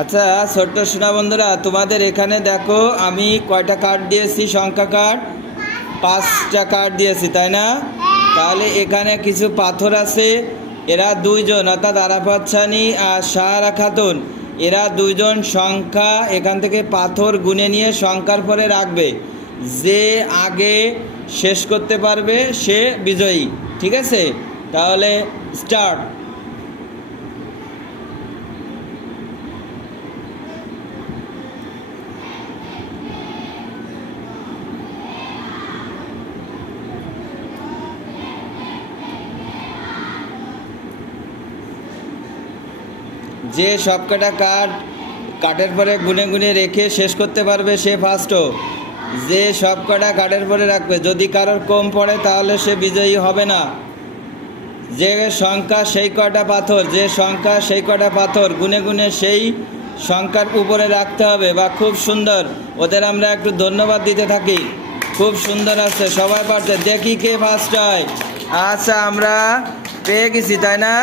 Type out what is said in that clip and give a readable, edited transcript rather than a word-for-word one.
আচ্ছা ছোট্ট সোনা বন্ধুরা, তোমাদের এখানে দেখো আমি কয়টা কার্ড দিয়েছি, সংখ্যা কার্ড 5টা কার্ড দিয়েছি, তাই না? তাহলে এখানে কিছু পাথর আছে। এরা দুইজন, অর্থাৎ আরাফাত সানি আর সাহারা খাতুন, এরা দুইজন সংখ্যা এখান থেকে পাথর গুনে নিয়ে সংখ্যার পরে রাখবে। যে আগে শেষ করতে পারবে সে বিজয়ী। ঠিক আছে, তাহলে স্টার্ট। যে সবকটা কাঠের পরে গুনে গুনে রেখে শেষ করতে পারবে সে ফার্স্টও। যে সবকটা কাঠের পরে রাখবে, যদি কারোর কম পড়ে তাহলে সে বিজয়ী হবে না। যে সংখ্যা সেই কটা পাথর, যে সংখ্যা সেই কটা পাথর গুনে গুনে সেই সংখ্যার উপরে রাখতে হবে। বা খুব সুন্দর, ওদের আমরা একটু ধন্যবাদ দিতে থাকি। খুব সুন্দর আছে, সবাই পারছে। দেখি কে ফার্স্ট হয়। আচ্ছা আমরা পেয়ে গেছি, তাই না?